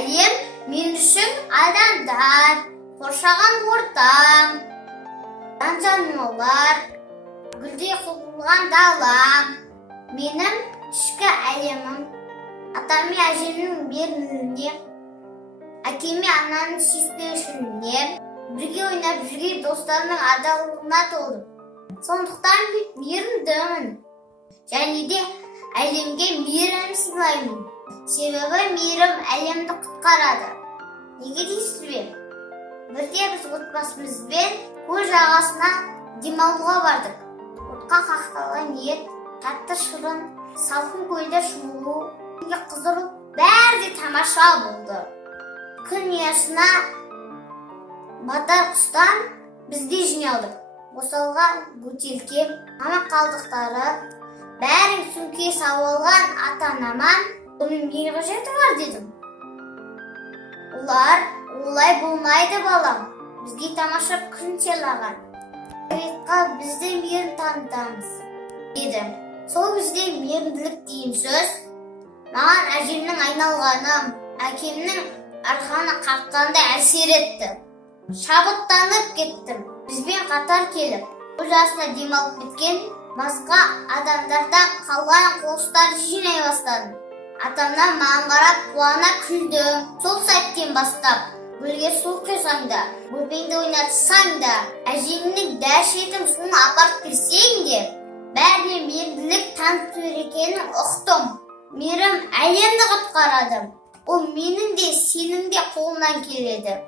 әлем мен үшін адамдар, қоршаған ортам, жан-жануарлар, гүлдей құбылған далам, менің ішкі әлемім, атам мен әжемнің мейіріміне, әкем мен ананың сүйіспеншілігіне, бірге ойнап жүрген достарымның адалдығына толдым. Сондықтан мен мейірімдімін және де әлемге мейірім сыйлаймын. Себебі мейірім әлемді құтқарады. Неге дейсіз бе? Бірде біз отбасымызбен көл жағасына демалуға бардық. Отқа қақталған ет, тәтті шырын, салқын көлде шомылу, қыздыру бәрі де тамаша болды. Күн ұясына батар құстан бізде жиналдық. Босалған бөтелке, тамақ қалдықтары, бәрін сөмке салып алған ата-анаман, оның не қажеті бар дедім. Олай болмайды балам, бізге тамаша күн сыйлаған. Бізде мейірім танытамыз деді. Сол бізде мейірімділік деген сөз маған әжемнің айналғаным, әкемнің арқаны қаққанда әсер етті. Шабыттанып кеттім. Бізбен қатар келіп, көл жағасына демалып кеткен басқа адамдардан қалған қуыстарды жинай бастадым. Атамнан маған қарап қуана күлді. Сол сәттен бастап гүлге су құйсаң да, бөпеңді ойнатсаң да, әжемнің дәш етіп суын апарып берсең де, бәріне мейірімділік таныту екенін ұқтым. Мейірім әлемді құтқарады. Ол менің де сенің де қолынан келеді.